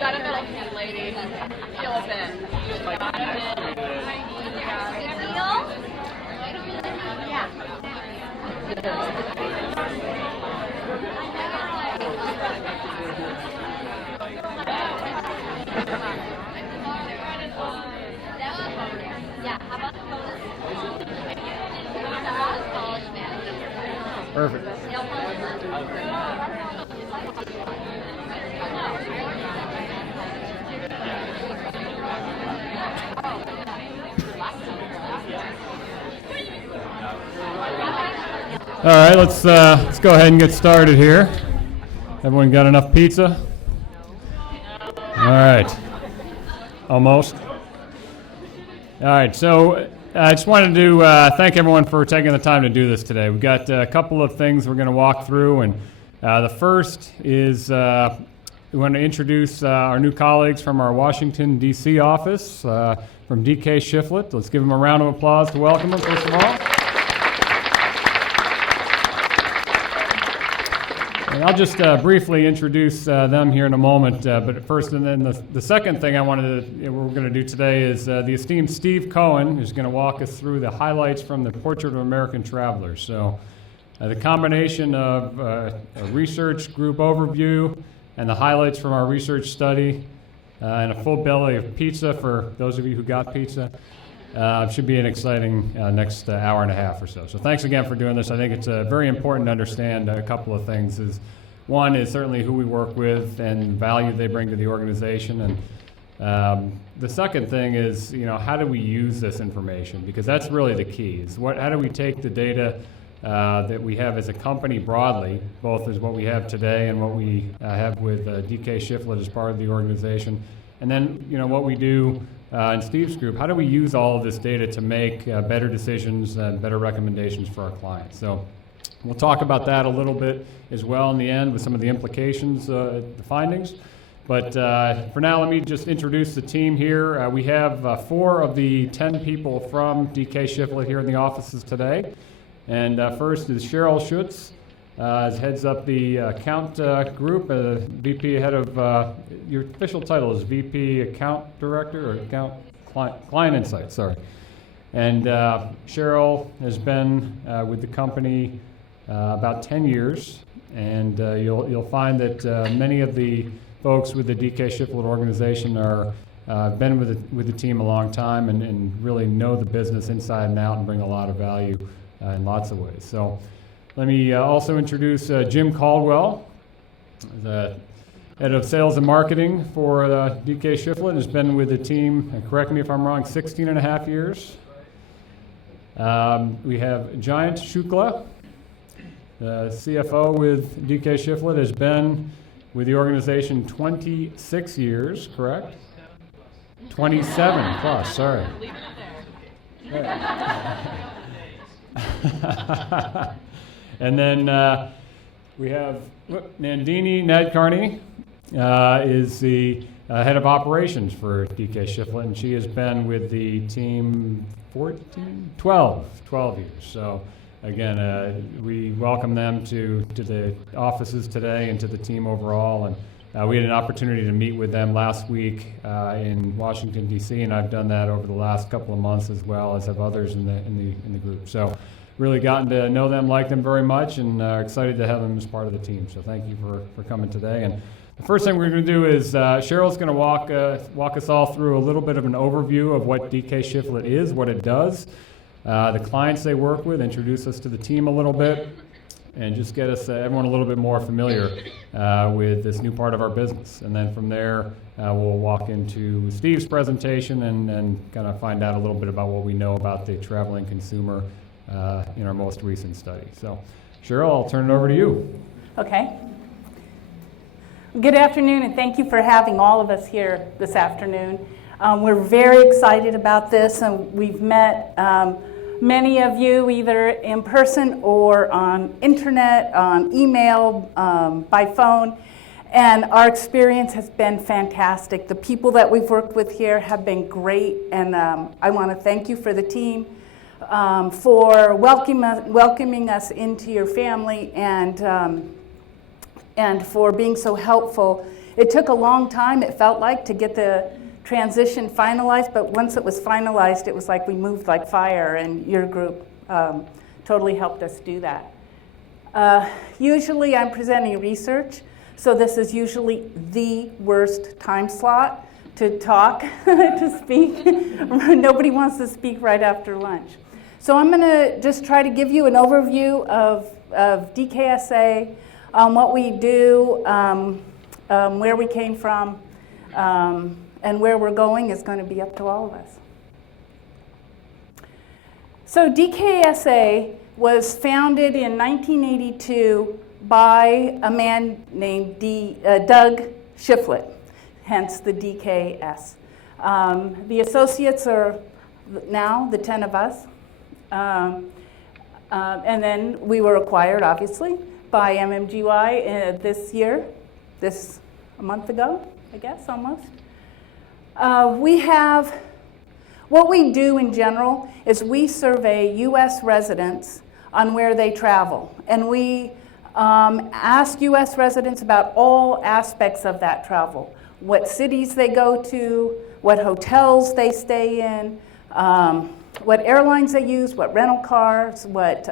Got a middle hand, lady. Feel a bit. Perfect. All right, let's go ahead and get started here. Everyone got enough pizza? All right, almost. All right, so I just wanted to thank everyone for taking the time to do this today. We've got a couple of things we're going to walk through, and the first is we want to introduce our new colleagues from our Washington, D.C. office, from DK Shiflett. Let's give them a round of applause to welcome them, first of all. And I'll just briefly introduce them here in a moment, but first, and then the second thing we're going to do today is the esteemed Steve Cohen is going to walk us through the highlights from the Portrait of American Travelers. So the combination of a research group overview and the highlights from our research study and a full belly of pizza for those of you who got pizza. Should be an exciting next hour and a half or so. So thanks again for doing this. I think it's very important to understand a couple of things. One is certainly who we work with and value they bring to the organization. And the second thing is, how do we use this information? Because that's really the key. How do we take the data that we have as a company broadly, both as what we have today and what we have with DK Shiflett as part of the organization, and then what we do in Steve's group, how do we use all of this data to make better decisions and better recommendations for our clients? So we'll talk about that a little bit as well in the end with some of the implications, the findings. But for now, let me just introduce the team here. We have 4 of the 10 people from DK Shiflett here in the offices today. And first is Cheryl Schutz. Heads up the account group, VP head of, your official title is VP Account Director or Account Client Insights, sorry. And Cheryl has been with the company about 10 years, and you'll find that many of the folks with the DK Shiflett organization are been with the team a long time and really know the business inside and out and bring a lot of value in lots of ways. So let me also introduce Jim Caldwell, the head of sales and marketing for DK Shiflett, has been with the team, and correct me if I'm wrong, 16 and a half years. We have Jayant Shukla, the CFO with DK Shiflett, has been with the organization 26 years, correct? 27 plus, sorry. And then we have Nandini Nadkarni is the head of operations for DK Shiflett, and she has been with the team 12 years. So again, we welcome them to the offices today and to the team overall. And we had an opportunity to meet with them last week in Washington, D.C., and I've done that over the last couple of months as well, as have others in the group. So really gotten to know them, like them very much, and excited to have them as part of the team. So thank you for coming today. And the first thing we're going to do is Cheryl's going to walk us all through a little bit of an overview of what DK Shiflett is, what it does, the clients they work with, introduce us to the team a little bit, and just get us everyone a little bit more familiar with this new part of our business. And then from there, we'll walk into Steve's presentation and kind of find out a little bit about what we know about the traveling consumer in our most recent study. So, Cheryl, I'll turn it over to you. Okay. Good afternoon, and thank you for having all of us here this afternoon. We're very excited about this, and we've met many of you either in person or on internet, on email, by phone, and our experience has been fantastic. The people that we've worked with here have been great, and I want to thank you for the team. for welcoming us into your family, and for being so helpful. It took a long time, it felt like, to get the transition finalized, but once it was finalized, it was like we moved like fire, and your group totally helped us do that. Usually I'm presenting research, so this is usually the worst time slot to talk, to speak. Nobody wants to speak right after lunch. So I'm going to just try to give you an overview of DKSA, what we do, where we came from, and where we're going is going to be up to all of us. So DKSA was founded in 1982 by a man named Doug Shiflett, hence the DKS. The associates are now the 10 of us. And then we were acquired, obviously, by MMGY a month ago, I guess, almost. What we do in general is we survey U.S. residents on where they travel. And we ask U.S. residents about all aspects of that travel. What cities they go to, what hotels they stay in, what airlines they use, what rental cars, what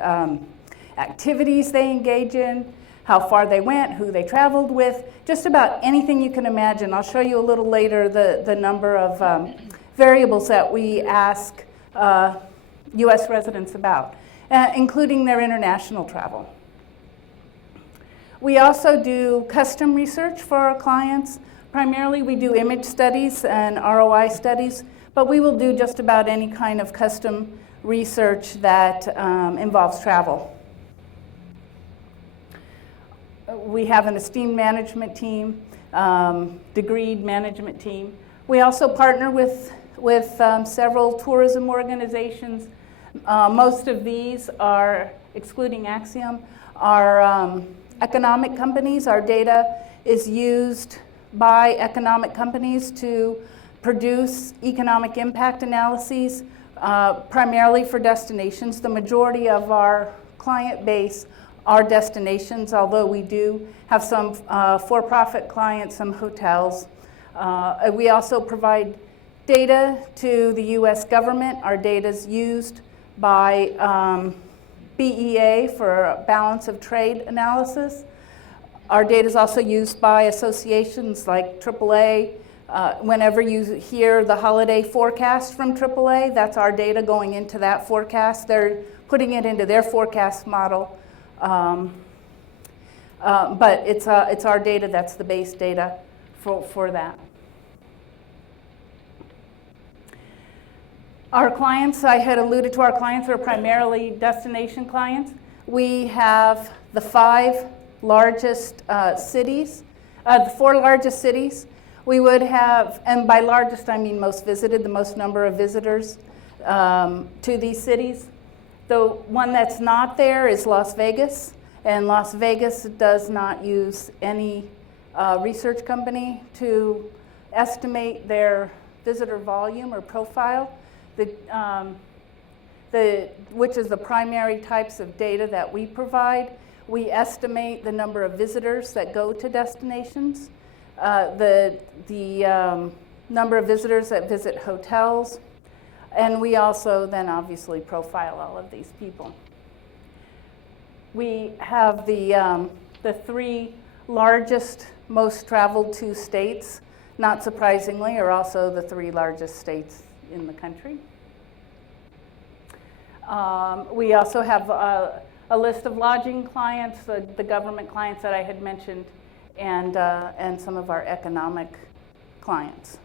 activities they engage in, how far they went, who they traveled with, just about anything you can imagine. I'll show you a little later the number of variables that we ask U.S. residents about, including their international travel. We also do custom research for our clients. Primarily we do image studies and ROI studies, but we will do just about any kind of custom research that involves travel. We have an esteemed management team, degreed management team. We also partner with several tourism organizations. Most of these are, excluding Axiom, are economic companies. Our data is used by economic companies to produce economic impact analyses, primarily for destinations. The majority of our client base are destinations, although we do have some for-profit clients, some hotels. We also provide data to the U.S. government. Our data is used by BEA for balance of trade analysis. Our data is also used by associations like AAA. Whenever you hear the holiday forecast from AAA, that's our data going into that forecast. They're putting it into their forecast model. But it's our data that's the base data for that. Our clients, I had alluded to, our clients are primarily destination clients. We have the 5 largest cities, the 4 largest cities. We would have, and by largest I mean most visited, the most number of visitors to these cities. The one that's not there is Las Vegas, and Las Vegas does not use any research company to estimate their visitor volume or profile, which is the primary types of data that we provide. We estimate the number of visitors that go to destinations, the number of visitors that visit hotels, and we also then obviously profile all of these people. We have the 3 largest, most traveled to states, not surprisingly, are also the 3 largest states in the country. We also have a list of lodging clients, the government clients that I had mentioned, and some of our economic clients.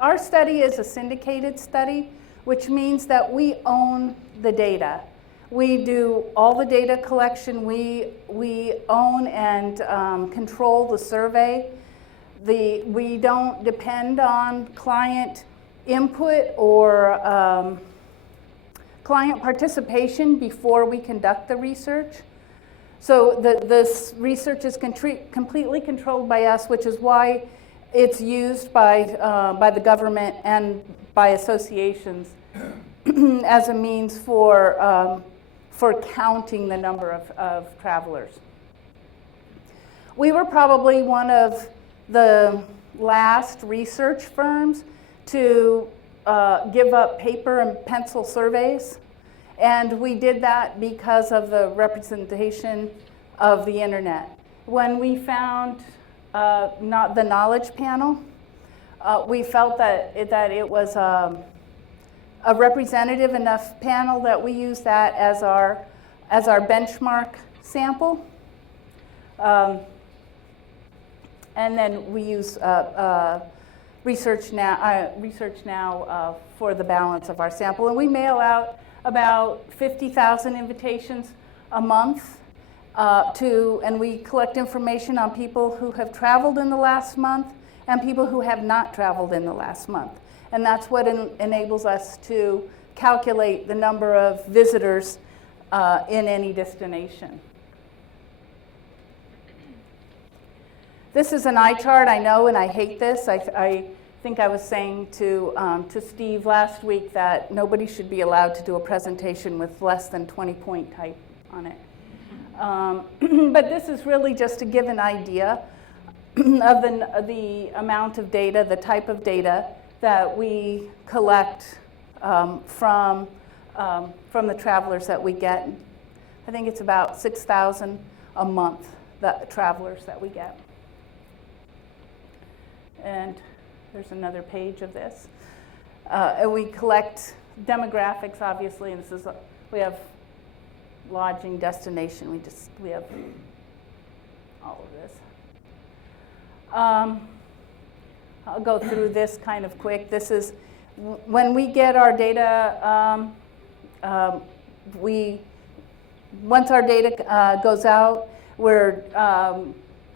Our study is a syndicated study, which means that we own the data. We do all the data collection. We own and control the survey. We don't depend on client input or client participation before we conduct the research. So this research is completely controlled by us, which is why it's used by the government and by associations as a means for counting the number of travelers. We were probably one of the last research firms to give up paper and pencil surveys. And we did that because of the representation of the internet. When we found not the knowledge panel, we felt that it was a representative enough panel that we used that as our benchmark sample. And then we use Research Now for the balance of our sample. And we mail out about 50,000 invitations a month and we collect information on people who have traveled in the last month and people who have not traveled in the last month. And that's what enables us to calculate the number of visitors in any destination. This is an eye chart, I know, and I hate this. I think I was saying to Steve last week that nobody should be allowed to do a presentation with less than 20-point type on it. But this is really just to give an idea of the amount of data, the type of data that we collect from the travelers that we get. I think it's about 6,000 a month, the travelers that we get. And there's another page of this. And we collect demographics, obviously, and we have lodging, destination, we have all of this. I'll go through this kind of quick. This is when we get our data, once our data goes out,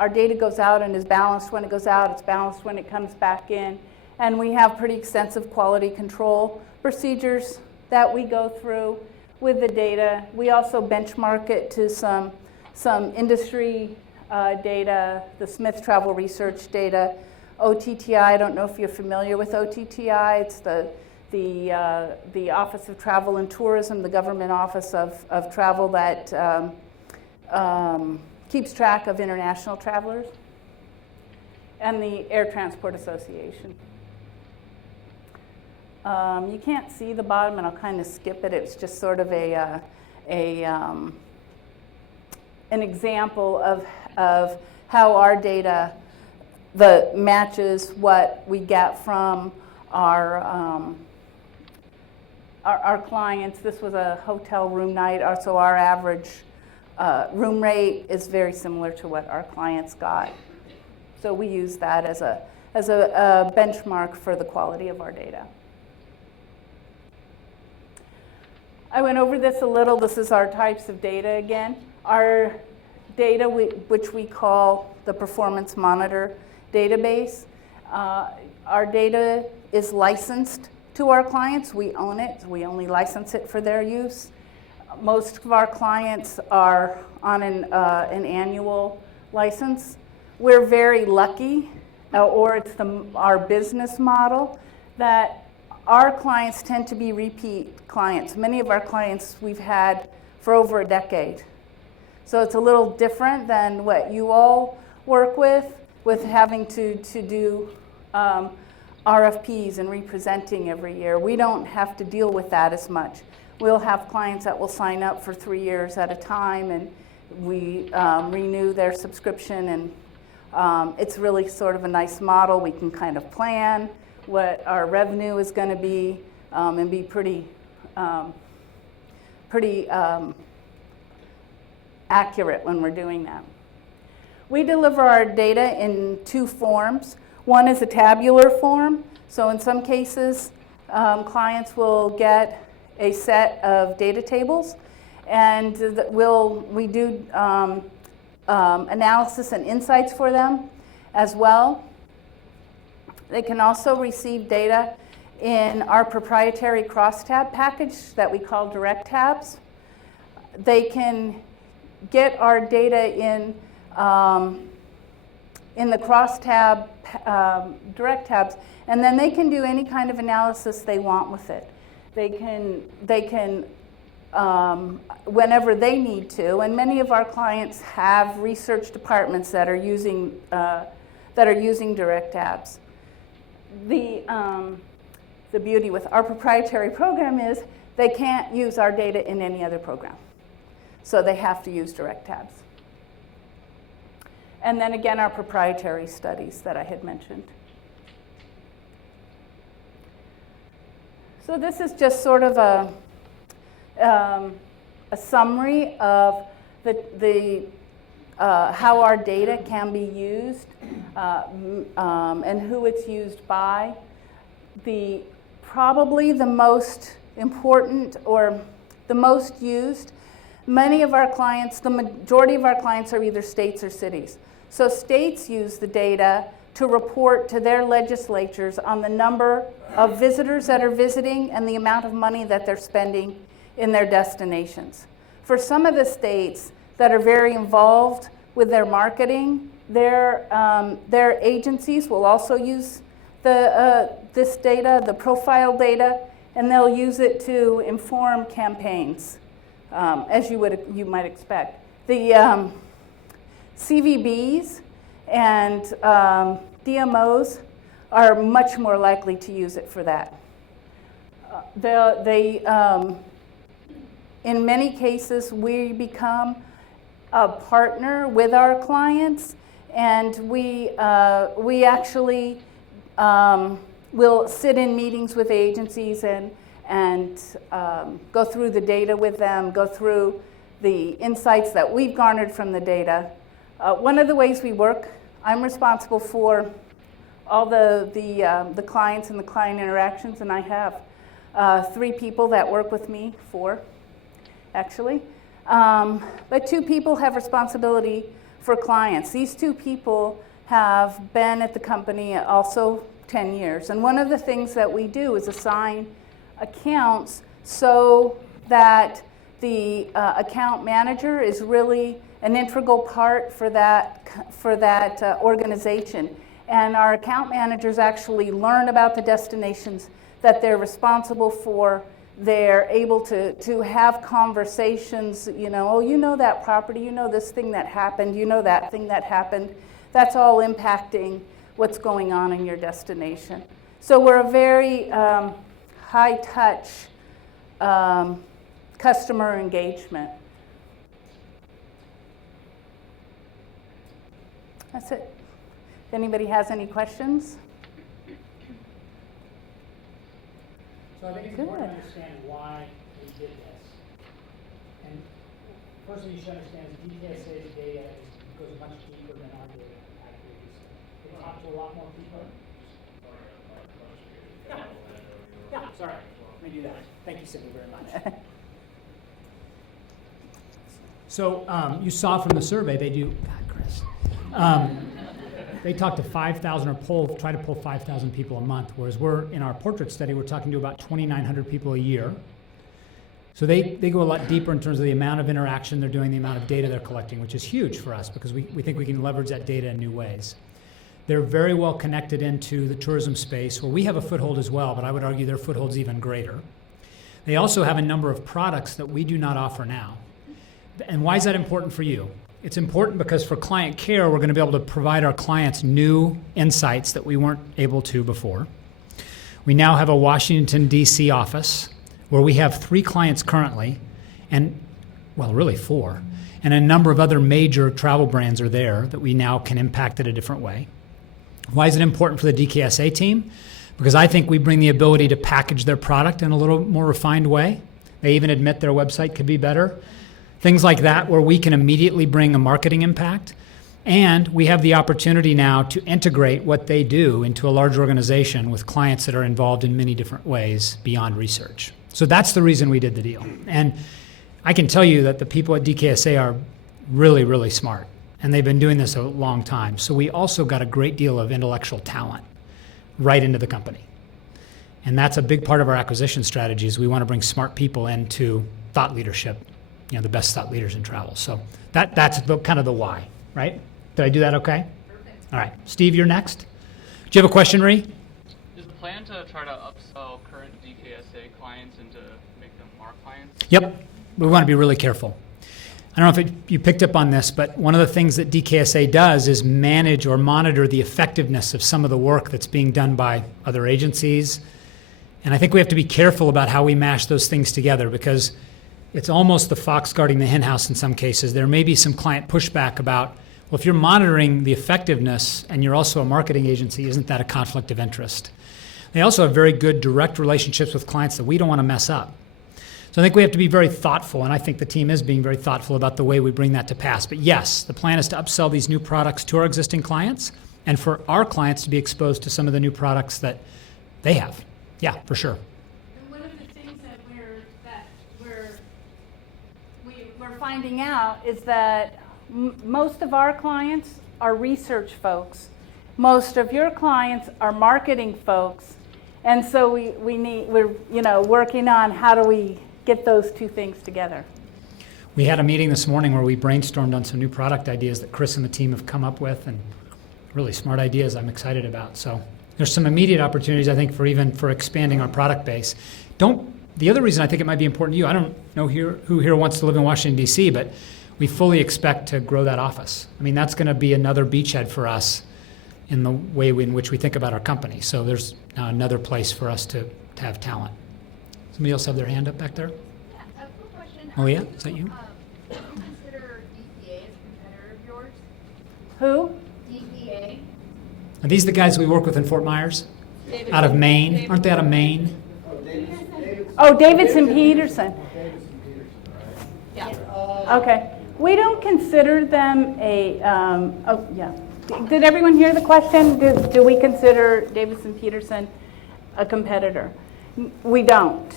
our data goes out and is balanced when it goes out, it's balanced when it comes back in, and we have pretty extensive quality control procedures that we go through with the data. We also benchmark it to some industry data, the Smith Travel Research data, OTTI. I don't know if you're familiar with OTTI. It's the Office of Travel and Tourism, the government office of travel that keeps track of international travelers, and the Air Transport Association. You can't see the bottom, and I'll kind of skip it. It's just sort of an example of how our data matches what we get from our clients. This was a hotel room night, so our average room rate is very similar to what our clients got. So we use that as a benchmark for the quality of our data. I went over this a little. This is our types of data again. Our data, which we call the Performance Monitor database, our data is licensed to our clients. We own it. We only license it for their use. Most of our clients are on an annual license. We're very lucky, or it's our business model, that our clients tend to be repeat clients. Many of our clients we've had for over a decade. So it's a little different than what you all work with having to do RFPs and representing every year. We don't have to deal with that as much. We'll have clients that will sign up for 3 years at a time, and we renew their subscription, and it's really sort of a nice model. We can kind of plan what our revenue is going to be and be pretty accurate when we're doing that. We deliver our data in two forms. One is a tabular form. So in some cases, clients will get a set of data tables, and we do analysis and insights for them as well. They can also receive data in our proprietary crosstab package that we call direct tabs. They can get our data in the crosstab direct tabs, and then they can do any kind of analysis they want with it. They can whenever they need to, and many of our clients have research departments that are using direct tabs. The beauty with our proprietary program is they can't use our data in any other program. So they have to use direct tabs. And then again, our proprietary studies that I had mentioned. So this is just sort of a summary of how our data can be used and who it's used by. Probably the most important or the most used, many of our clients, the majority of our clients are either states or cities. So states use the data to report to their legislatures on the number of visitors that are visiting and the amount of money that they're spending in their destinations. For some of the states that are very involved with their marketing, their agencies will also use this data, the profile data, and they'll use it to inform campaigns, as you might expect. The CVBs and DMOs are much more likely to use it for that. In many cases, we become a partner with our clients, and we actually will sit in meetings with agencies and go through the data with them, go through the insights that we've garnered from the data. One of the ways we work, I'm responsible for all the clients and the client interactions, and I have 3 people that work with me, 4 actually. But 2 people have responsibility for clients. These 2 people have been at the company also 10 years. And one of the things that we do is assign accounts so that the account manager is really an integral part for that organization. And our account managers actually learn about the destinations that they're responsible for. They're able to have conversations, oh, you know that property, you know this thing that happened, you know that thing that happened. That's all impacting what's going on in your destination. So we're a very high-touch customer engagement. That's it. If anybody has any questions? So I think it's important to understand why we did this. And first thing you should understand is DKSA's data goes much deeper than our data activities. They talk to a lot more people. Yeah, sorry. Let me do that. Thank you, Cindy, very much. So you saw from the survey they do, God, Chris. They talk to 5,000 or try to pull 5,000 people a month, whereas we're, in our portrait study, we're talking to about 2,900 people a year. So they go a lot deeper in terms of the amount of interaction they're doing, the amount of data they're collecting, which is huge for us because we think we can leverage that data in new ways. They're very well connected into the tourism space, where we have a foothold as well, but I would argue their foothold's even greater. They also have a number of products that we do not offer now. And why is that important for you? It's important because for client care, we're going to be able to provide our clients new insights that we weren't able to before. We now have a Washington, D.C. office where we have 3 clients currently, and, well, really 4, and a number of other major travel brands are there that we now can impact in a different way. Why is it important for the DKSA team? Because I think we bring the ability to package their product in a little more refined way. They even admit their website could be better. Things like that, where we can immediately bring a marketing impact. And we have the opportunity now to integrate what they do into a large organization with clients that are involved in many different ways beyond research. So that's the reason we did the deal. And I can tell you that the people at DKSA are really, really smart. And they've been doing this a long time. So we also got a great deal of intellectual talent right into the company. And that's a big part of our acquisition strategy is we want to bring smart people into thought leadership the best thought leaders in travel. So that's kind of the why, right? Did I do that okay? Perfect. All right. Steve, you're next. Do you have a question, Ree? Is the plan to try to upsell current DKSA clients and to make them our clients? Yep. We want to be really careful. I don't know if you picked up on this, but one of the things that DKSA does is manage or monitor the effectiveness of some of the work that's being done by other agencies. And I think we have to be careful about how we mash those things together, because it's almost the fox guarding the hen house in some cases. There may be some client pushback about, well, if you're monitoring the effectiveness and you're also a marketing agency, isn't that a conflict of interest? They also have very good direct relationships with clients that we don't want to mess up. So I think we have to be very thoughtful, and I think the team is being very thoughtful about the way we bring that to pass. But yes, the plan is to upsell these new products to our existing clients and for our clients to be exposed to some of the new products that they have. Yeah, for sure. And one of the things that we're finding out is that most of our clients are research folks. Most of your clients are marketing folks. And so we're working on how do we get those two things together. We had a meeting this morning where we brainstormed on some new product ideas that Chris and the team have come up with, and really smart ideas I'm excited about. So there's some immediate opportunities, I think, for expanding our product base. The other reason I think it might be important to you, I don't know who here wants to live in Washington, D.C., but we fully expect to grow that office. I mean, that's going to be another beachhead for us in the way in which we think about our company. So there's now another place for us to have talent. Somebody else have their hand up back there? Yeah, I have a quick question. Oh, yeah? Is that you? Do you consider DPA as a competitor of yours? Who? DPA? Are these the guys we work with in Fort Myers? Out of Maine? Aren't they out of Maine? Oh, Davidson Peterson. Yeah. Okay. We don't consider them yeah. Did everyone hear the question? Do we consider Davidson Peterson a competitor? We don't.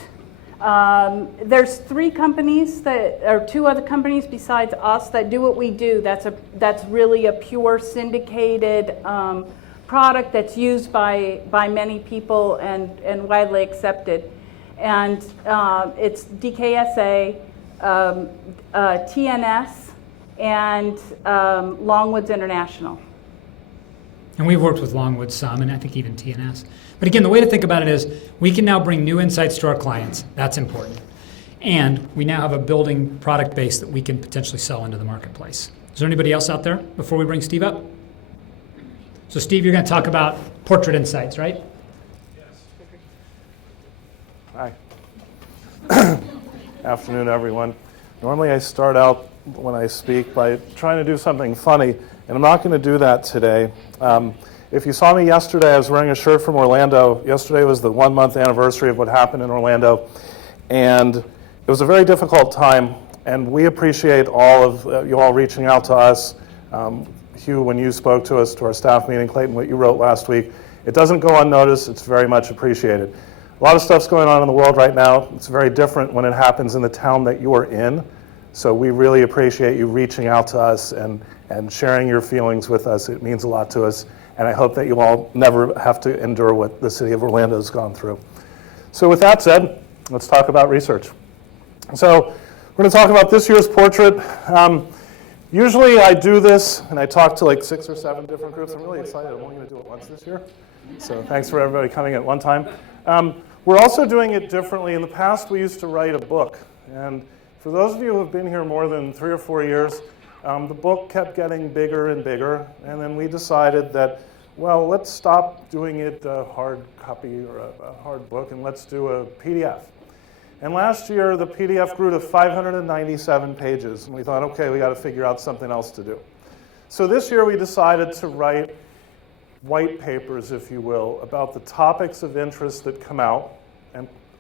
There's three companies or two other companies besides us that do what we do. That's really a pure syndicated product that's used by many people and widely accepted. And it's DKSA, TNS, and Longwoods International. And we've worked with Longwood some, and I think even TNS. But again, the way to think about it is we can now bring new insights to our clients. That's important. And we now have a building product base that we can potentially sell into the marketplace. Is there anybody else out there before we bring Steve up? So Steve, you're going to talk about portrait insights, right? Hi. Afternoon, everyone. Normally I start out when I speak by trying to do something funny, and I'm not going to do that today. If you saw me yesterday, I was wearing a shirt from Orlando. Yesterday was the 1-month anniversary of what happened in Orlando, and it was a very difficult time, and we appreciate all of you all reaching out to us. Hugh, when you spoke to us, to our staff meeting, Clayton, what you wrote last week, it doesn't go unnoticed. It's very much appreciated. A lot of stuff's going on in the world right now. It's very different when it happens in the town that you are in. So we really appreciate you reaching out to us and sharing your feelings with us. It means a lot to us. And I hope that you all never have to endure what the city of Orlando has gone through. So with that said, let's talk about research. So we're going to talk about this year's portrait. Usually I do this, and I talk to like 6 or 7 different groups. I'm really excited. I'm only going to do it once this year. So thanks for everybody coming at one time. We're also doing it differently. In the past, we used to write a book. And for those of you who have been here more than 3 or 4 years, the book kept getting bigger and bigger. And then we decided that, well, let's stop doing it a hard copy or a hard book, and let's do a PDF. And last year, the PDF grew to 597 pages. And we thought, okay, we got to figure out something else to do. So this year, we decided to write white papers, if you will, about the topics of interest that come out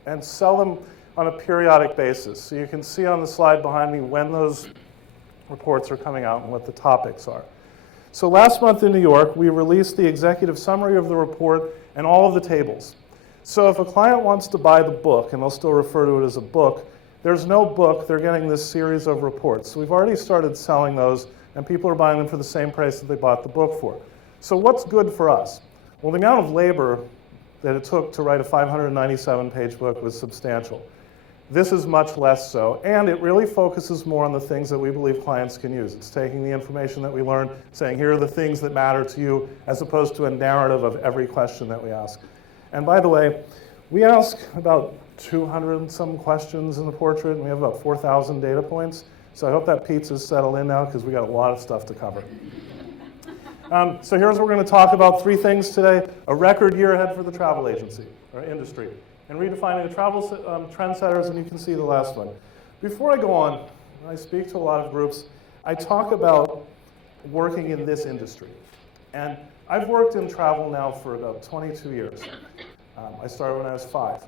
and sell them on a periodic basis. So you can see on the slide behind me when those reports are coming out and what the topics are. So last month in New York, we released the executive summary of the report and all of the tables. So if a client wants to buy the book, and they'll still refer to it as a book, there's no book, they're getting this series of reports. So we've already started selling those, and people are buying them for the same price that they bought the book for. So what's good for us? Well, the amount of labor that it took to write a 597-page book was substantial. This is much less so, and it really focuses more on the things that we believe clients can use. It's taking the information that we learned, saying here are the things that matter to you, as opposed to a narrative of every question that we ask. And by the way, we ask about 200 and some questions in the portrait, and we have about 4,000 data points. So I hope that pizza's settled in now, because we got a lot of stuff to cover. So here's what we're going to talk about, 3 things today. A record year ahead for the travel agency, or industry, and redefining the travel trendsetters, and you can see the last one. Before I go on, when I speak to a lot of groups, I talk about working in this industry. And I've worked in travel now for about 22 years. I started when I was 5.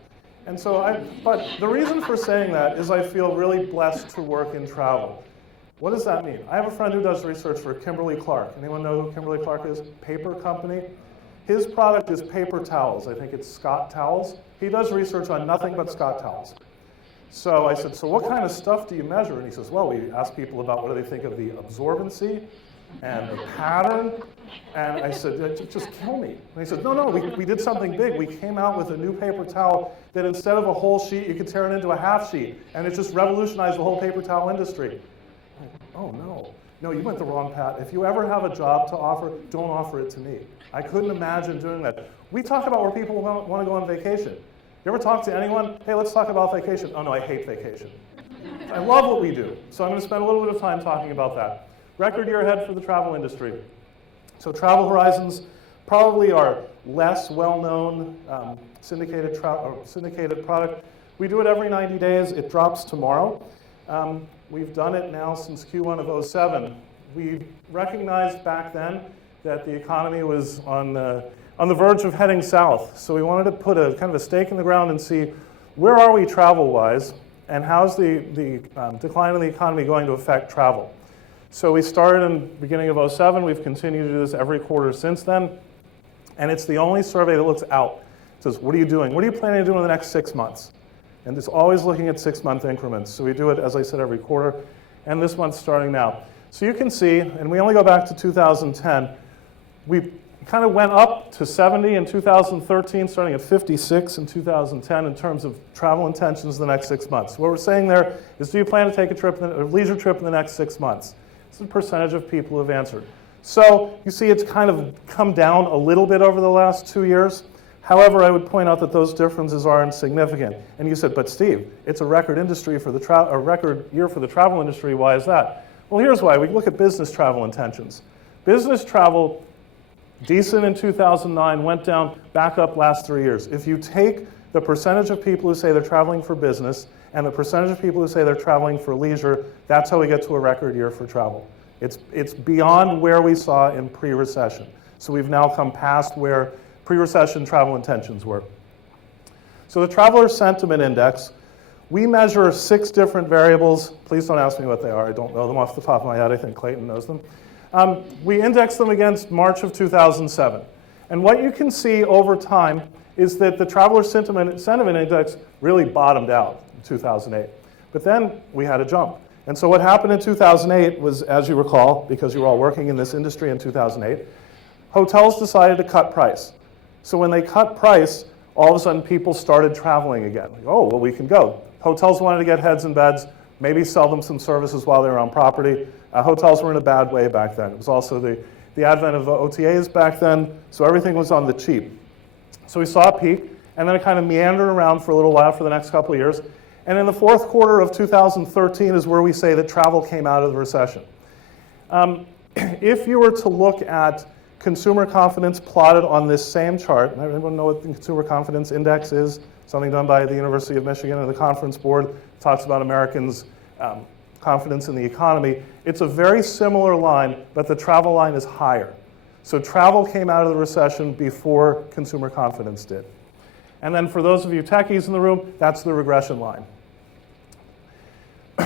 And so but the reason for saying that is I feel really blessed to work in travel. What does that mean? I have a friend who does research for Kimberly-Clark. Anyone know who Kimberly-Clark is? Paper company. His product is paper towels. I think it's Scott towels. He does research on nothing but Scott towels. So I said, so what kind of stuff do you measure? And he says, well, we ask people about what do they think of the absorbency and the pattern. And I said, just kill me. And he said, no, we did something big. We came out with a new paper towel that instead of a whole sheet, you could tear it into a half sheet. And it just revolutionized the whole paper towel industry. Oh, no. No, you went the wrong path. If you ever have a job to offer, don't offer it to me. I couldn't imagine doing that. We talk about where people want to go on vacation. You ever talk to anyone? Hey, let's talk about vacation. Oh, no, I hate vacation. I love what we do. So I'm going to spend a little bit of time talking about that. Record year ahead for the travel industry. So Travel Horizons probably our less well-known syndicated product. We do it every 90 days. It drops tomorrow. We've done it now since Q1 of 07. We recognized back then that the economy was on the verge of heading south. So we wanted to put a kind of a stake in the ground and see where are we travel-wise, and how's the decline in the economy going to affect travel. So we started in the beginning of 07. We've continued to do this every quarter since then. And it's the only survey that looks out. It says, what are you doing? What are you planning to do in the next 6 months? And it's always looking at 6-month increments. So we do it, as I said, every quarter. And this month's starting now. So you can see, and we only go back to 2010, we kind of went up to 70 in 2013, starting at 56 in 2010 in terms of travel intentions the next 6 months. What we're saying there is, do you plan to take a leisure trip in the next 6 months? This is the percentage of people who have answered. So you see it's kind of come down a little bit over the last 2 years. However, I would point out that those differences are insignificant. And you said, but Steve, it's a record industry for a record year for the travel industry. Why is that? Well, here's why. We look at business travel intentions. Business travel, decent in 2009, went down, back up last 3 years. If you take the percentage of people who say they're traveling for business and the percentage of people who say they're traveling for leisure, that's how we get to a record year for travel. It's beyond where we saw in pre-recession. So we've now come past where pre-recession travel intentions were. So the Traveler Sentiment Index, we measure 6 different variables. Please don't ask me what they are. I don't know them off the top of my head. I think Clayton knows them. We index them against March of 2007. And what you can see over time is that the Traveler Sentiment Index really bottomed out in 2008. But then we had a jump. And so what happened in 2008 was, as you recall, because you were all working in this industry in 2008, hotels decided to cut price. So when they cut price, all of a sudden people started traveling again. Oh, well, we can go. Hotels wanted to get heads in beds, maybe sell them some services while they were on property. Hotels were in a bad way back then. It was also the advent of OTAs back then, so everything was on the cheap. So we saw a peak, and then it kind of meandered around for a little while for the next couple of years. And in the fourth quarter of 2013 is where we say that travel came out of the recession. If you were to look at consumer confidence plotted on this same chart, and everyone know what the Consumer Confidence Index is, something done by the University of Michigan and the Conference Board, talks about Americans' confidence in the economy. It's a very similar line, but the travel line is higher. So travel came out of the recession before consumer confidence did. And then for those of you techies in the room, that's the regression line.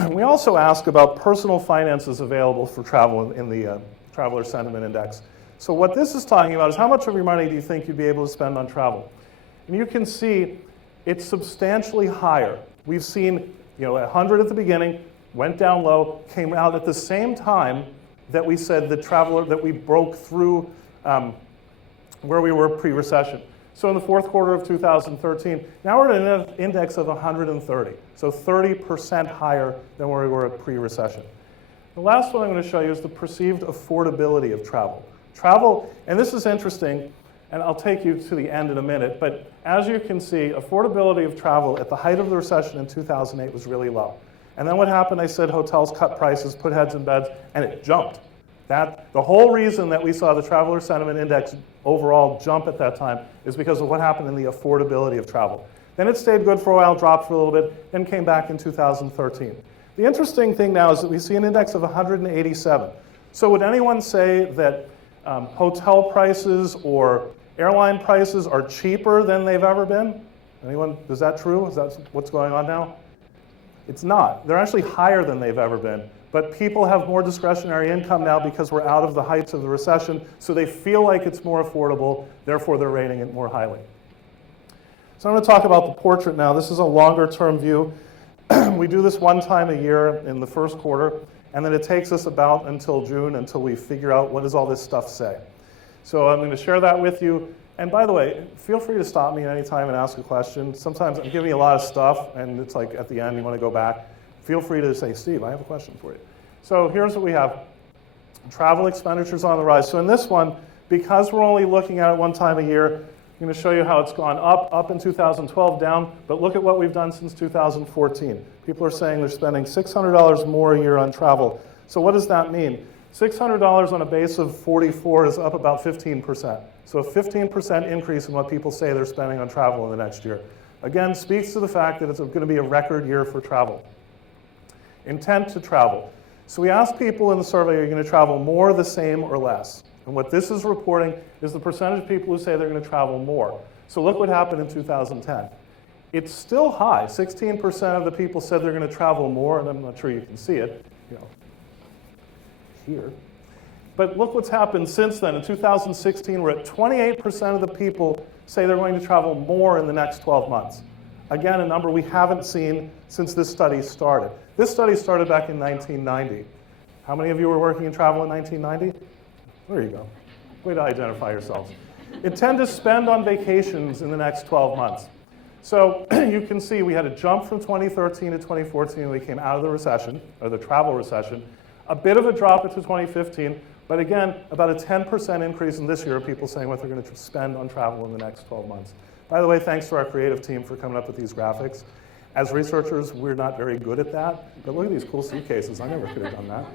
We also ask about personal finances available for travel in the Traveler Sentiment Index. So what this is talking about is how much of your money do you think you'd be able to spend on travel? And you can see it's substantially higher. We've seen 100 at the beginning, went down low, came out at the same time that we said that we broke through where we were pre-recession. So in the fourth quarter of 2013, now we're at an index of 130, so 30% higher than where we were at pre-recession. The last one I'm going to show you is the perceived affordability of travel. Travel, and this is interesting, and I'll take you to the end in a minute, but as you can see, affordability of travel at the height of the recession in 2008 was really low. And then what happened, I said hotels cut prices, put heads in beds, and it jumped. The whole reason that we saw the Traveler Sentiment Index overall jump at that time is because of what happened in the affordability of travel. Then it stayed good for a while, dropped for a little bit, then came back in 2013. The interesting thing now is that we see an index of 187. So would anyone say that hotel prices or airline prices are cheaper than they've ever been? Anyone, is that true? Is that what's going on now? It's not. They're actually higher than they've ever been. But people have more discretionary income now because we're out of the heights of the recession, so they feel like it's more affordable, therefore they're rating it more highly. So I'm going to talk about the portrait now. This is a longer term view. We do this one time a year in the first quarter, and then it takes us about until June until we figure out what does all this stuff say. So I'm going to share that with you. And by the way, feel free to stop me at any time and ask a question. Sometimes I'm giving you a lot of stuff, and it's like at the end you want to go back. Feel free to say, Steve, I have a question for you. So here's what we have. Travel expenditures on the rise. So in this one, because we're only looking at it one time a year, I'm going to show you how it's gone up in 2012, down, but look at what we've done since 2014. People are saying they're spending $600 more a year on travel. So what does that mean? $600 on a base of 44 is up about 15%. So a 15% increase in what people say they're spending on travel in the next year. Again, speaks to the fact that it's going to be a record year for travel. Intent to travel. So we asked people in the survey, are you going to travel more, the same, or less? And what this is reporting is the percentage of people who say they're going to travel more. So look what happened in 2010. It's still high. 16% of the people said they're going to travel more, and I'm not sure you can see it, here. But look what's happened since then. In 2016, we're at 28% of the people say they're going to travel more in the next 12 months. Again, a number we haven't seen since this study started. This study started back in 1990. How many of you were working in travel in 1990? There you go. Way to identify yourselves. Intend to spend on vacations in the next 12 months. So you can see we had a jump from 2013 to 2014 when we came out of the recession, or the travel recession. A bit of a drop into 2015, but again, about a 10% increase in this year of people saying what they're going to spend on travel in the next 12 months. By the way, thanks to our creative team for coming up with these graphics. As researchers, we're not very good at that, but look at these cool suitcases. I never could have done that.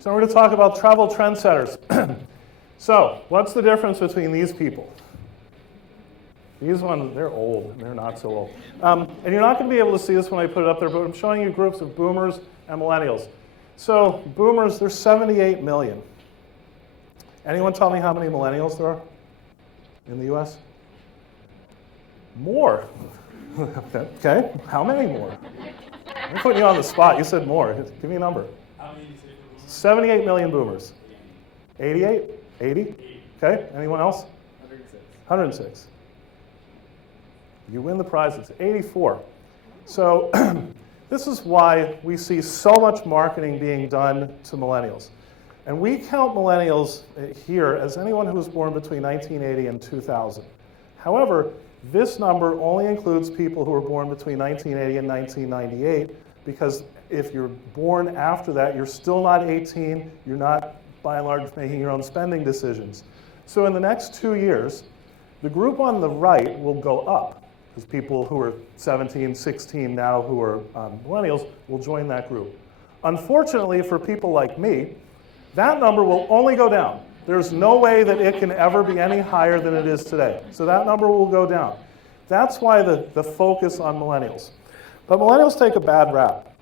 So we're going to talk about travel trendsetters. So what's the difference between these people? These ones, they're old, and they're not so old. And you're not going to be able to see this when I put it up there, but I'm showing you groups of boomers and millennials. So boomers, there's 78 million. Anyone tell me how many millennials there are in the US? More. Okay, how many more? I'm putting you on the spot. You said more. Give me a number. 78 million boomers. 88? 80? Okay, anyone else? 106. You win the prize. It's 84. So this is why we see so much marketing being done to millennials. And we count millennials here as anyone who was born between 1980 and 2000. However, this number only includes people who were born between 1980 and 1998, because if you're born after that, you're still not 18, you're not, by and large, making your own spending decisions. So in the next 2 years, the group on the right will go up, because people who are 17, 16 now who are millennials will join that group. Unfortunately, for people like me, that number will only go down. There's no way that it can ever be any higher than it is today. So that number will go down. That's why the focus on millennials. But millennials take a bad rap.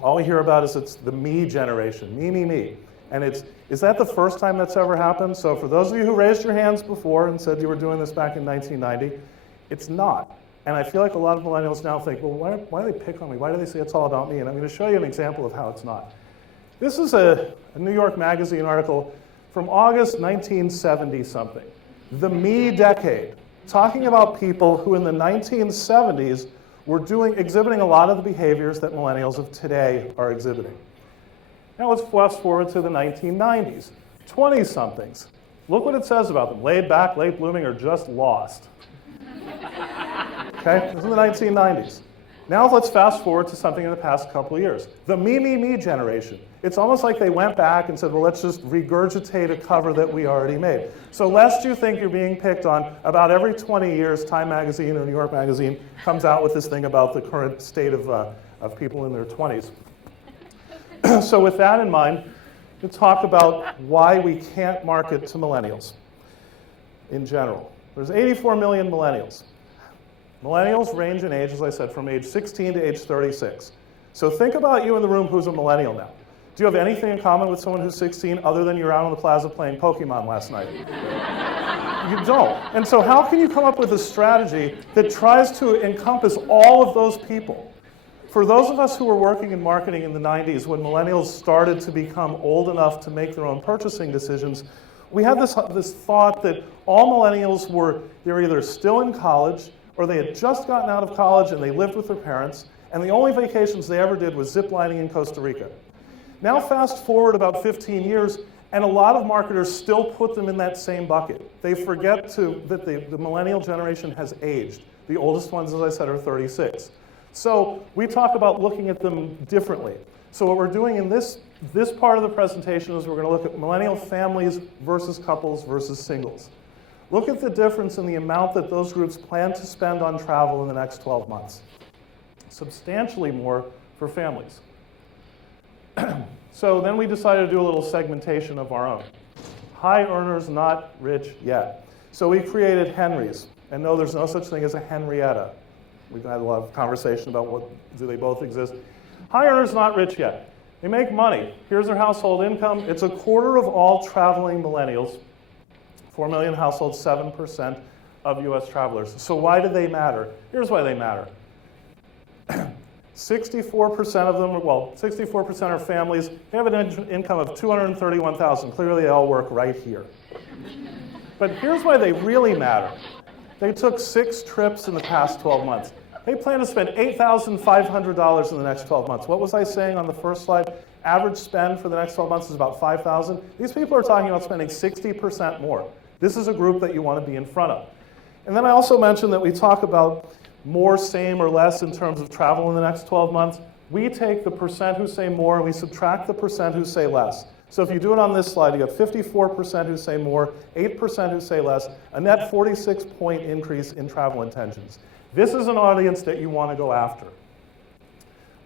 All we hear about is it's the me generation, me. And is that the first time that's ever happened? So for those of you who raised your hands before and said you were doing this back in 1990, it's not. And I feel like a lot of millennials now think, well, why do they pick on me? Why do they say it's all about me? And I'm going to show you an example of how it's not. This is a New York Magazine article from August 1970-something, the me decade, talking about people who in the 1970s were exhibiting a lot of the behaviors that millennials of today are exhibiting. Now let's fast forward to the 1990s, 20-somethings. Look what it says about them. Laid back, late blooming, or just lost. Okay, this is the 1990s. Now let's fast forward to something in the past couple of years. The me generation. It's almost like they went back and said, well, let's just regurgitate a cover that we already made. So lest you think you're being picked on, about every 20 years, Time Magazine or New York Magazine comes out with this thing about the current state of people in their 20s. So with that in mind, let's talk about why we can't market to millennials in general. There's 84 million millennials. Millennials range in age, as I said, from age 16 to age 36. So think about you in the room who's a millennial now. Do you have anything in common with someone who's 16 other than you're out on the plaza playing Pokemon last night? You don't. And so how can you come up with a strategy that tries to encompass all of those people? For those of us who were working in marketing in the 90s, when millennials started to become old enough to make their own purchasing decisions, we had this thought that all millennials they were either still in college, or they had just gotten out of college and they lived with their parents, and the only vacations they ever did was zip lining in Costa Rica. Now fast forward about 15 years, and a lot of marketers still put them in that same bucket. They forget that the millennial generation has aged. The oldest ones, as I said, are 36. So we talk about looking at them differently. So what we're doing in this part of the presentation is we're going to look at millennial families versus couples versus singles. Look at the difference in the amount that those groups plan to spend on travel in the next 12 months. Substantially more for families. So then we decided to do a little segmentation of our own. High earners, not rich yet. So we created Henrys. And no, there's no such thing as a Henrietta. We've had a lot of conversation about do they both exist. High earners, not rich yet. They make money. Here's their household income. It's a quarter of all traveling millennials. 4 million households, 7% of US travelers. So why do they matter? Here's why they matter. 64% of them, 64% are families. They have an income of $231,000. Clearly, they all work right here. But here's why they really matter. They took 6 trips in the past 12 months. They plan to spend $8,500 in the next 12 months. What was I saying on the first slide? Average spend for the next 12 months is about $5,000. These people are talking about spending 60% more. This is a group that you want to be in front of. And then I also mentioned that we talk about more, same, or less in terms of travel in the next 12 months. We take the percent who say more and we subtract the percent who say less. So if you do it on this slide, you have 54% who say more, 8% who say less, a net 46-point increase in travel intentions. This is an audience that you want to go after.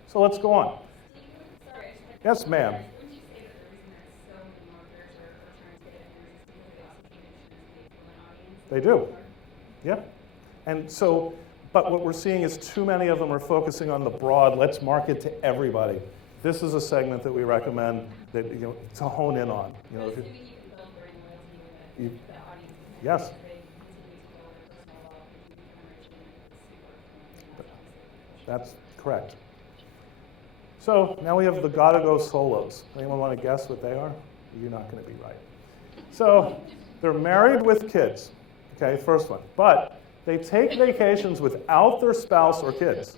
So let's go on. Yes, ma'am. They do. Yeah. And so, but what we're seeing is too many of them are focusing on the broad, let's market to everybody. This is a segment that we recommend that, to hone in on. Yes. That's correct. So now we have the gotta go solos. Anyone want to guess what they are? You're not going to be right. So they're married with kids. Okay, first one. But they take vacations without their spouse or kids.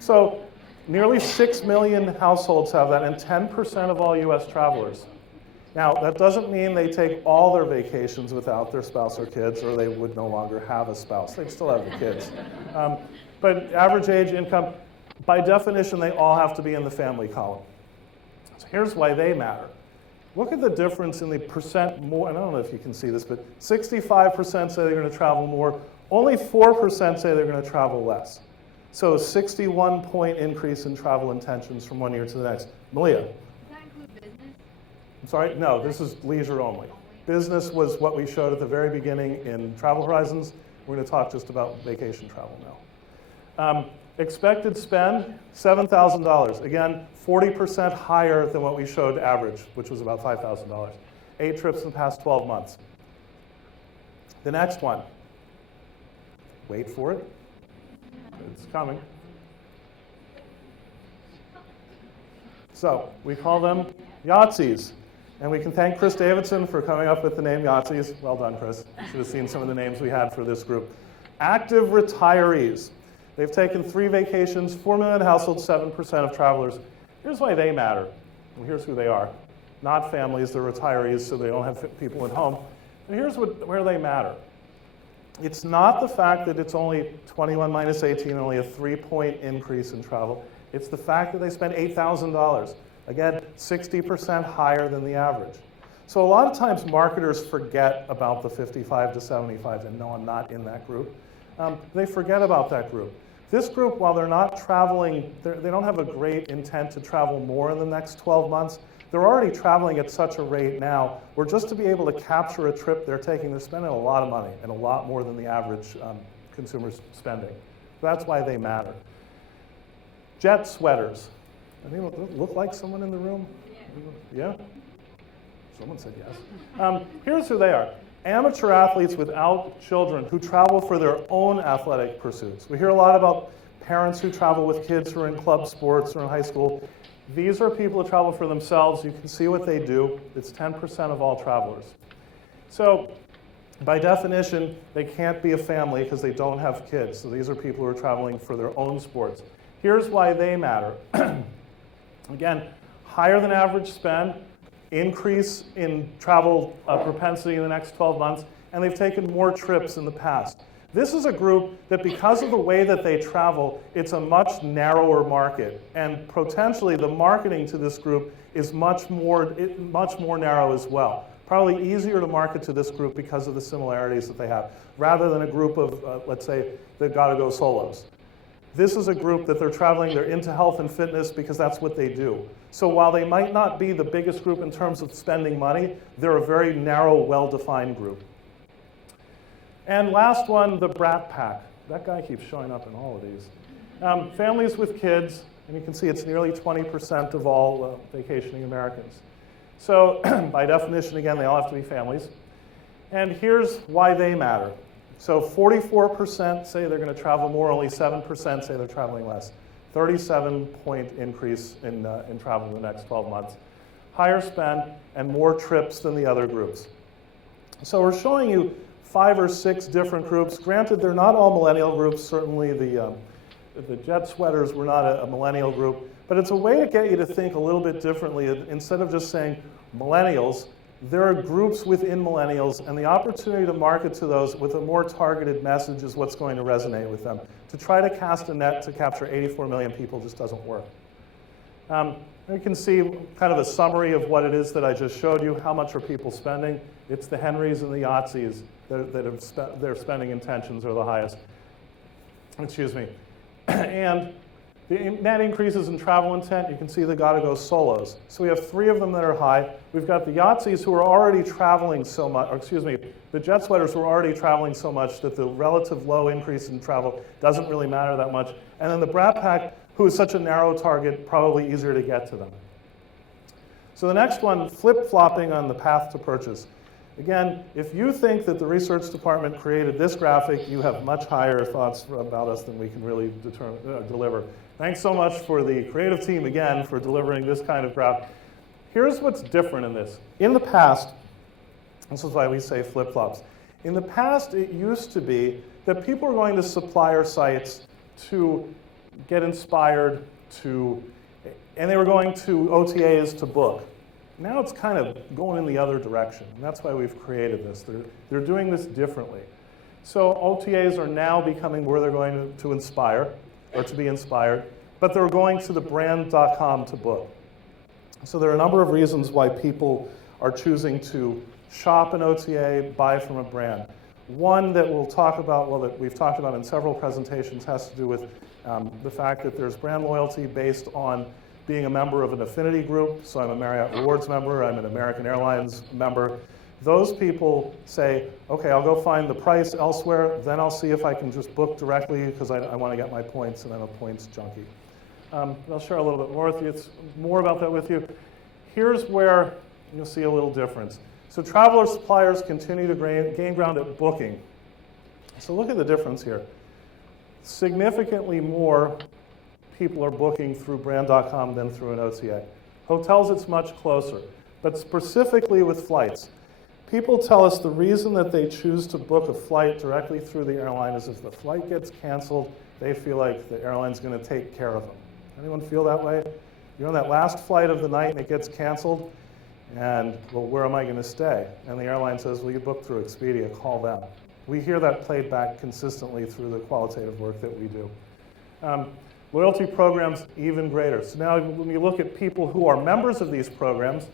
So nearly 6 million households have that, and 10% of all US travelers. Now, that doesn't mean they take all their vacations without their spouse or kids, or they would no longer have a spouse. They'd still have the kids. But average age, income, by definition, they all have to be in the family column. So here's why they matter. Look at the difference in the percent more, and I don't know if you can see this, but 65% say they're going to travel more. Only 4% say they're going to travel less. So a 61-point increase in travel intentions from one year to the next. Malia? Does that include business? I'm sorry? No, this is leisure only. Business was what we showed at the very beginning in Travel Horizons. We're going to talk just about vacation travel now. Expected spend, $7,000. Again, 40% higher than what we showed average, which was about $5,000. 8 trips in the past 12 months. The next one. Wait for it. It's coming. So we call them Yahtzees. And we can thank Chris Davidson for coming up with the name Yahtzees. Well done, Chris. You should have seen some of the names we had for this group. Active retirees. They've taken 3 vacations, 4 million households, 7% of travelers. Here's why they matter. Well, here's who they are. not families, they're retirees, so they don't have people at home. And here's where they matter. It's not the fact that it's only 21 minus 18, only a 3-point increase in travel. It's the fact that they spend $8,000. Again, 60% higher than the average. So a lot of times marketers forget about the 55 to 75, and no, I'm not in that group. They forget about that group. This group, while they're not traveling, they don't have a great intent to travel more in the next 12 months. They're already traveling at such a rate now, where just to be able to capture a trip they're taking, they're spending a lot of money, and a lot more than the average consumer's spending. That's why they matter. Jet sweaters. Anyone look like someone in the room? Yeah? Someone said yes. Here's who they are. Amateur athletes without children who travel for their own athletic pursuits. We hear a lot about parents who travel with kids who are in club sports or in high school. These are people who travel for themselves. You can see what they do. It's 10% of all travelers. So by definition, they can't be a family because they don't have kids. So these are people who are traveling for their own sports. Here's why they matter. Again, higher than average spend, increase in travel propensity in the next 12 months, and they've taken more trips in the past. This is a group that, because of the way that they travel, it's a much narrower market, and potentially the marketing to this group is much more narrow as well. Probably easier to market to this group because of the similarities that they have, rather than a group of, let's say, the gotta go solos. This is a group that they're traveling, they're into health and fitness because that's what they do. So while they might not be the biggest group in terms of spending money, they're a very narrow, well-defined group. And last one, the brat pack. That guy keeps showing up in all of these. Families with kids, and you can see it's nearly 20% of all vacationing Americans. So by definition, again, they all have to be families. And here's why they matter. So 44% say they're going to travel more, only 7% say they're traveling less. 37-point increase in travel in the next 12 months. Higher spend and more trips than the other groups. So we're showing you 5 or 6 different groups. Granted, they're not all millennial groups. Certainly the jet sweaters were not a millennial group. But it's a way to get you to think a little bit differently. Instead of just saying millennials, there are groups within millennials, and the opportunity to market to those with a more targeted message is what's going to resonate with them. To try to cast a net to capture 84 million people just doesn't work. You can see kind of a summary of what it is that I just showed you. How much are people spending? It's the Henrys and the Yahtzees that have their spending intentions are the highest. Excuse me. And the net increases in travel intent, you can see the gotta go solos. So we have 3 of them that are high. We've got the Yahtzees who are already traveling so much, or excuse me, the jet sweaters who are already traveling so much that the relative low increase in travel doesn't really matter that much. And then the brat pack, who is such a narrow target, probably easier to get to them. So the next one, flip-flopping on the path to purchase. Again, if you think that the research department created this graphic, you have much higher thoughts about us than we can really deliver. Thanks so much for the creative team, again, for delivering this kind of graph. Here's what's different in this. In the past, this is why we say flip-flops. In the past, it used to be that people were going to supplier sites to get inspired, and they were going to OTAs to book. Now it's kind of going in the other direction, and that's why we've created this. They're doing this differently. So OTAs are now becoming where they're going to inspire, or to be inspired, but they're going to the brand.com to book. So there are a number of reasons why people are choosing to shop an OTA, buy from a brand. One that we'll talk about, well, that we've talked about in several presentations, has to do with the fact that there's brand loyalty based on being a member of an affinity group. So I'm a Marriott Rewards member, I'm an American Airlines member. Those people say, okay, I'll go find the price elsewhere, then I'll see if I can just book directly because I want to get my points, and I'm a points junkie. I'll share a little bit more about that with you. Here's where you'll see a little difference. So traveler suppliers continue to gain ground at booking. So look at the difference here. Significantly more people are booking through brand.com than through an OTA. Hotels, it's much closer, but specifically with flights. People tell us the reason that they choose to book a flight directly through the airline is if the flight gets canceled, they feel like the airline's going to take care of them. Anyone feel that way? You're on that last flight of the night and it gets canceled, And, well, where am I going to stay? And the airline says, well, you booked through Expedia, call them. We hear that played back consistently through the qualitative work that we do. Loyalty programs, even greater. So now when you look at people who are members of these programs,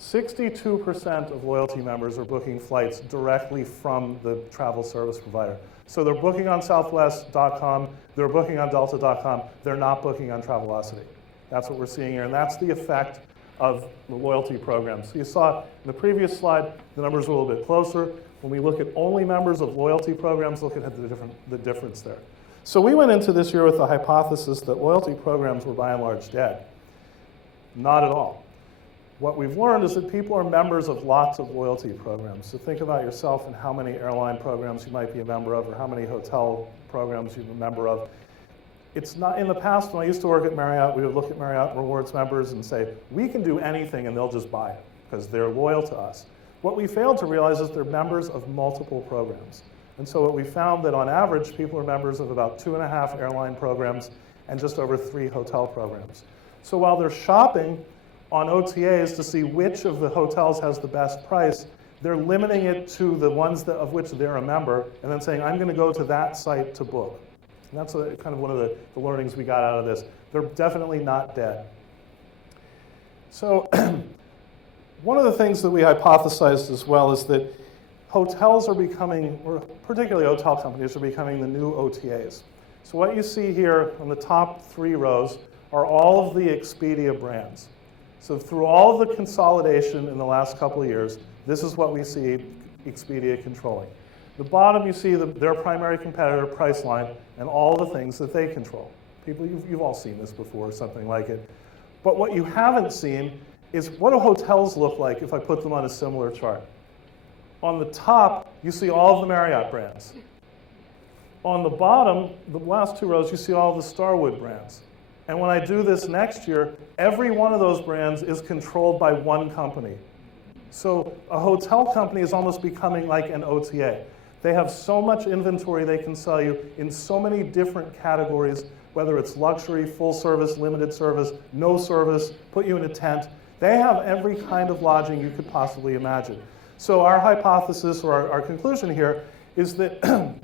62% of loyalty members are booking flights directly from the travel service provider. So they're booking on Southwest.com, they're booking on Delta.com, they're not booking on Travelocity. That's what we're seeing here, and that's the effect of the loyalty programs. So you saw in the previous slide, the numbers are a little bit closer. When we look at only members of loyalty programs, look at the difference there. So we went into this year with the hypothesis that loyalty programs were by and large dead. Not at all. What we've learned is that people are members of lots of loyalty programs. So think about yourself and how many airline programs you might be a member of, or how many hotel programs you're a member of. It's not, in the past, when I used to work at Marriott, we would look at Marriott Rewards members and say, we can do anything and they'll just buy it because they're loyal to us. What we failed to realize is they're members of multiple programs. And so what we found that on average, people are members of about 2.5 airline programs and just over 3 hotel programs. So while they're shopping on OTAs to see which of the hotels has the best price, they're limiting it to the ones of which they're a member and then saying, I'm going to go to that site to book. And that's kind of one of the learnings we got out of this. They're definitely not dead. So one of the things that we hypothesized as well is that hotels are becoming, or particularly hotel companies, are becoming the new OTAs. So what you see here on the top 3 rows are all of the Expedia brands. So through all of the consolidation in the last couple of years, this is what we see Expedia controlling. The bottom, you see their primary competitor, Priceline, and all the things that they control. People, you've all seen this before, or something like it. But what you haven't seen is what do hotels look like if I put them on a similar chart. On the top, you see all of the Marriott brands. On the bottom, the last 2 rows, you see all the Starwood brands. And when I do this next year, every one of those brands is controlled by one company. So a hotel company is almost becoming like an OTA. They have so much inventory they can sell you in so many different categories, whether it's luxury, full service, limited service, no service, put you in a tent. They have every kind of lodging you could possibly imagine. So our hypothesis, or our conclusion here, is that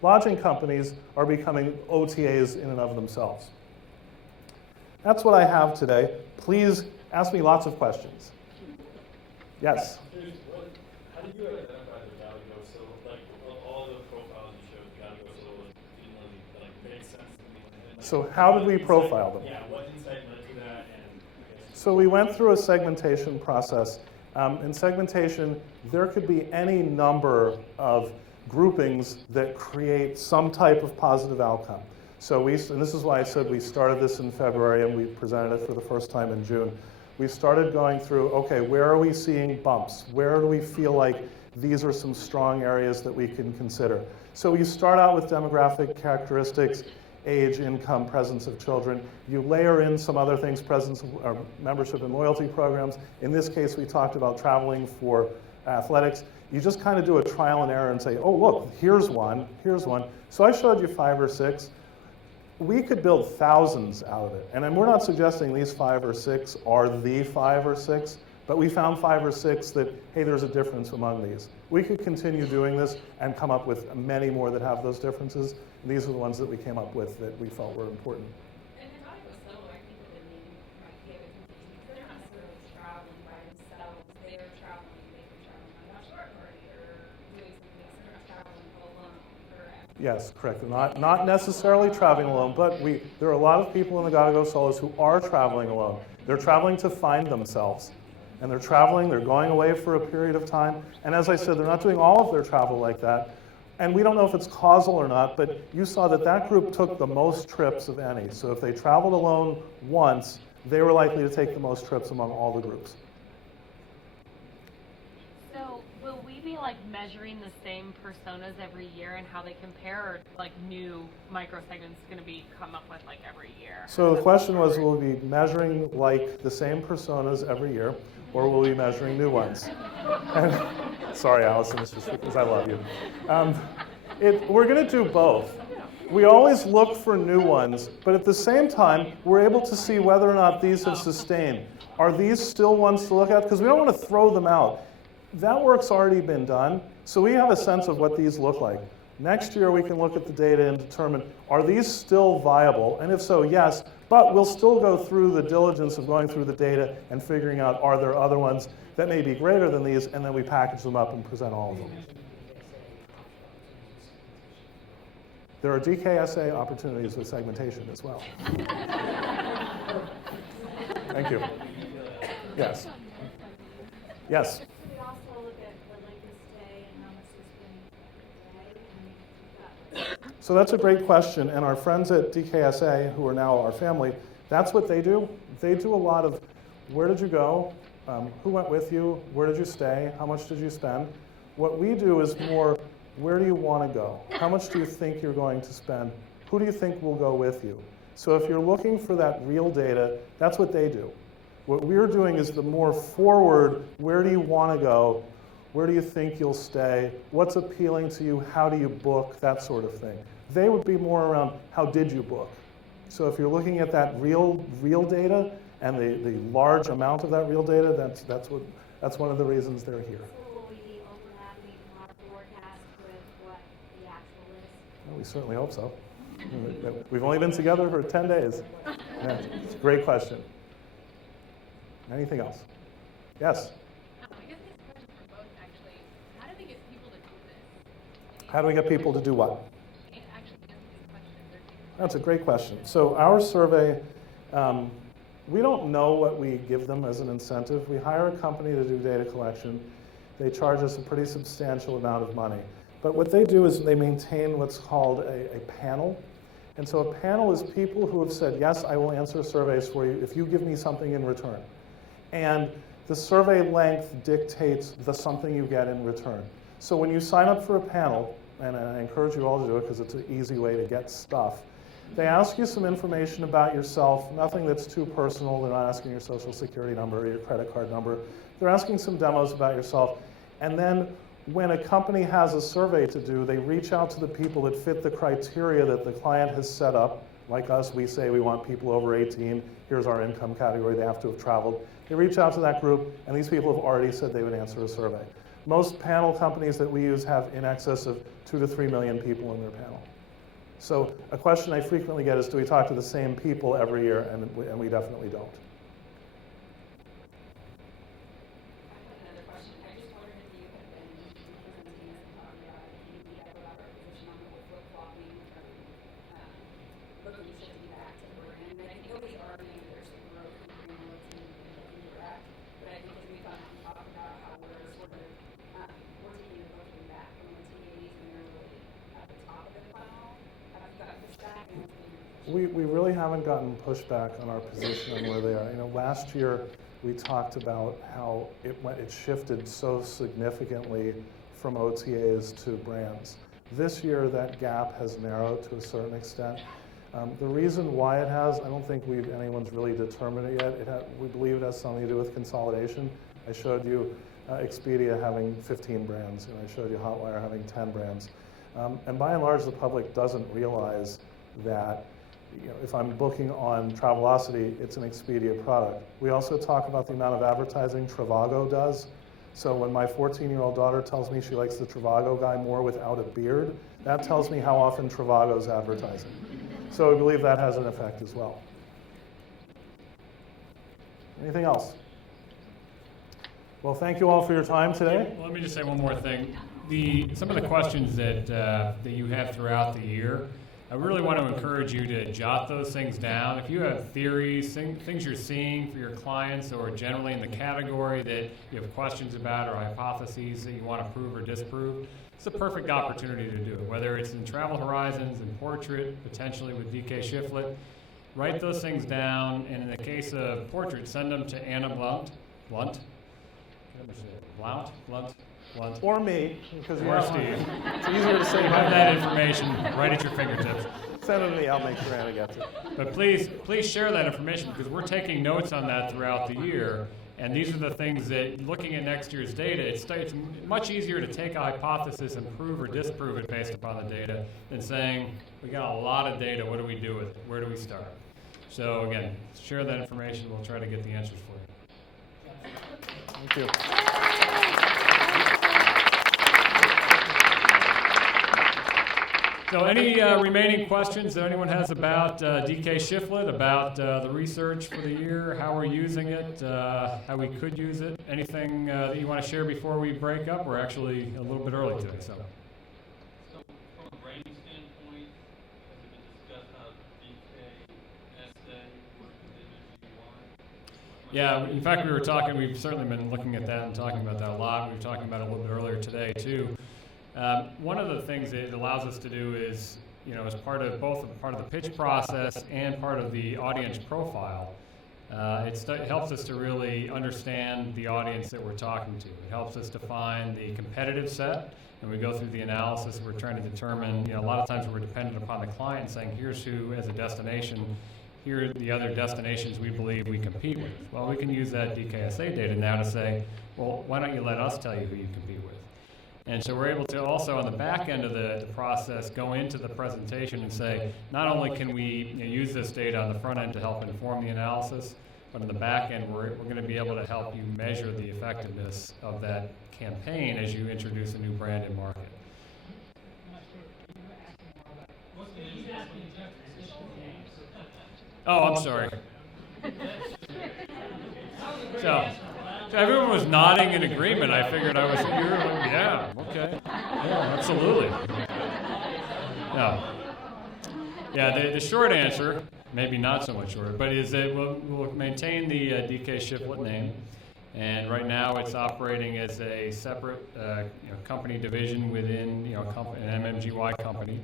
lodging companies are becoming OTAs in and of themselves. That's what I have today. Please ask me lots of questions. Yes? How did you identify the value of so like all the profiles you showed value of so didn't really like make sense to me. So how did we profile them? Yeah, what insight led to that? So we went through a segmentation process. In segmentation, there could be any number of groupings that create some type of positive outcome. So and this is why I said we started this in February and we presented it for the first time in June. We started going through, okay, where are we seeing bumps? Where do we feel like these are some strong areas that we can consider? So you start out with demographic characteristics, age, income, presence of children. You layer in some other things, presence or membership in loyalty programs. In this case, we talked about traveling for athletics. You just kind of do a trial and error and say, oh, look, here's one, here's one. So I showed you 5 or 6. We could build thousands out of it. And we're not suggesting these 5 or 6 are the 5 or 6, but we found 5 or 6 that, hey, there's a difference among these. We could continue doing this and come up with many more that have those differences. And these are the ones that we came up with that we felt were important. And the guy was so, I think that the name might give it confusing. They're not necessarily traveling by themselves. They're traveling, they were traveling on a short party or doing something else. They're not traveling alone, correct? Yes, correct. Not necessarily traveling alone, but there are a lot of people in the Gotta Go Solos who are traveling alone. They're traveling to find themselves. And they're traveling, they're going away for a period of time. And as I said, they're not doing all of their travel like that. And we don't know if it's causal or not, but you saw that group took the most trips of any. So if they traveled alone once, they were likely to take the most trips among all the groups. So will we be like measuring the same personas every year and how they compare, or like new microsegments going to be come up with like every year? So the question was, will we be measuring like the same personas every year, or will we be measuring new ones? And, sorry, Allison, it's just because I love you. We're going to do both. We always look for new ones, but at the same time, we're able to see whether or not these have sustained. Are these still ones to look at? Because we don't want to throw them out. That work's already been done, so we have a sense of what these look like. Next year, we can look at the data and determine, are these still viable? And if so, yes, but we'll still go through the diligence of going through the data and figuring out, are there other ones that may be greater than these, and then we package them up and present all of them. There are DKSA opportunities with segmentation as well. Thank you. Yes. Yes. Could we also look at the length of stay and how much they spend per day? So that's a great question, and our friends at DKSA, who are now our family, that's what they do. They do a lot of where did you go, who went with you, where did you stay, how much did you spend. What we do is more, where do you want to go? How much do you think you're going to spend? Who do you think will go with you? So if you're looking for that real data, that's what they do. What we're doing is the more forward, where do you want to go? Where do you think you'll stay? What's appealing to you? How do you book? That sort of thing. They would be more around, how did you book? So if you're looking at that real data and the large amount of that real data, that's one of the reasons they're here. So will we be overlapping our forecast with what the actual is? Well, we certainly hope so. We've only been together for 10 days. Yeah, it's a great question. Anything else? Yes? I guess this question for both, actually. How do we get people to do this? How do we get people to do what? Actually answer these questions. That's a great question. So our survey, we don't know what we give them as an incentive. We hire a company to do data collection. They charge us a pretty substantial amount of money. But what they do is they maintain what's called a panel. And so a panel is people who have said, yes, I will answer surveys for you if you give me something in return. And the survey length dictates the something you get in return. So when you sign up for a panel, and I encourage you all to do it because it's an easy way to get stuff, they ask you some information about yourself, nothing that's too personal. They're not asking your social security number or your credit card number. They're asking some demos about yourself. And then when a company has a survey to do, they reach out to the people that fit the criteria that the client has set up. Like us, we say we want people over 18. Here's our income category. They have to have traveled. They reach out to that group, and these people have already said they would answer a survey. Most panel companies that we use have in excess of 2 to 3 million people in their panel. So a question I frequently get is, do we talk to the same people every year? And we definitely don't. I have another question. I just wondered if you had been presenting and talking about our position on the flip-flopping from looking to shifting back to the brand. And I think nobody's arguing that there's some growth in brand loyalty and direct. But I think as we've gone and talked about how we're sort of we're taking the looking back from the TAs when they're really at the top of the funnel. Have you gotten pushback? And what's been your position? We really haven't gotten pushback on our position on where they are. Last year we talked about how it shifted so significantly from OTAs to brands. This year that gap has narrowed to a certain extent. The reason why it has, I don't think anyone's really determined it yet. We believe it has something to do with consolidation. I showed you Expedia having 15 brands, and I showed you Hotwire having 10 brands. And by and large, the public doesn't realize that if I'm booking on Travelocity, it's an Expedia product. We also talk about the amount of advertising Trivago does. So when my 14-year-old daughter tells me she likes the Trivago guy more without a beard, that tells me how often Trivago's advertising. So we believe that has an effect as well. Anything else? Well, thank you all for your time today. Let me just say one more thing. Some of the questions that you have throughout the year, I really want to encourage you to jot those things down. If you have theories, things you're seeing for your clients or generally in the category that you have questions about or hypotheses that you want to prove or disprove, it's a perfect opportunity to do it. Whether it's in Travel Horizons, in Portrait, potentially with DK Shiflet, write those things down. And in the case of Portrait, send them to Anna Blunt. Or me, because or Steve. It's easier to say. You have that information right at your fingertips. Send it to me, I'll make sure Anna gets it. But please share that information because we're taking notes on that throughout the year. And these are the things that, looking at next year's data, it's much easier to take a hypothesis and prove or disprove it based upon the data than saying, we got a lot of data, what do we do with it? Where do we start? So again, share that information, we'll try to get the answers for you. Thank you. So any remaining questions that anyone has about DK Shiflet, about the research for the year, how we're using it, how we could use it, anything that you want to share before we break up? We're actually a little bit early today. So So from a branding standpoint, has it been discussed how DKSA works with MMGY? yeah, in fact, we've certainly been looking at that and talking about that a lot. We were talking about it a little bit earlier today too. One of the things that it allows us to do is, as part of the pitch process and part of the audience profile, it helps us to really understand the audience that we're talking to. It helps us define the competitive set, and we go through the analysis. We're trying to determine, a lot of times we're dependent upon the client saying, here's who as a destination, here are the other destinations we believe we compete with. Well, we can use that DKSA data now to say, well, why don't you let us tell you who you compete with? And so we're able to also, on the back end of the process, go into the presentation and say, not only can we use this data on the front end to help inform the analysis, but on the back end, we're going to be able to help you measure the effectiveness of that campaign as you introduce a new brand in market. Oh, I'm sorry. So everyone was nodding in agreement. I figured I was here. Yeah, okay. Yeah, absolutely. Yeah, the short answer, maybe not so much short, but is that we'll maintain the DK Shiflet name. And right now it's operating as a separate company division within an MMGY company.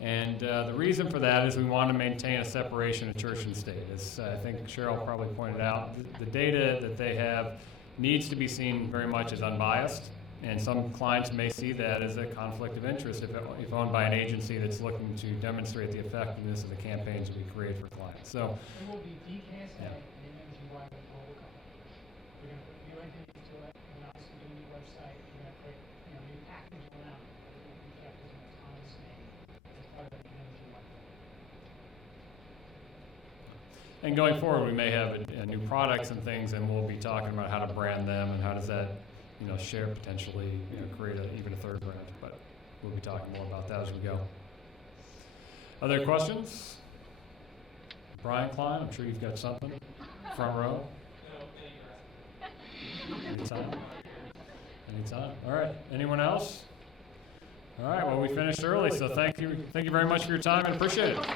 And the reason for that is we want to maintain a separation of church and state. As I think Cheryl probably pointed out, the data that they have needs to be seen very much as unbiased, and some clients may see that as a conflict of interest if owned by an agency that's looking to demonstrate the effectiveness of the campaigns we create for clients. So It will be DKSA and MMGY with the whole company. We're going to put new identity to it, we're not just going to do a new website, we're going to put new package around it, but it will be kept as an autonomous name as part of the MMGY. And going forward, we may have new products and things, and we'll be talking about how to brand them and how does that, share potentially, create even a third brand. But we'll be talking more about that as we go. Other questions? Brian Klein, I'm sure you've got something. Front row. Anytime. All right. Anyone else? All right. Well, we finished early, so thank you very much for your time and appreciate it.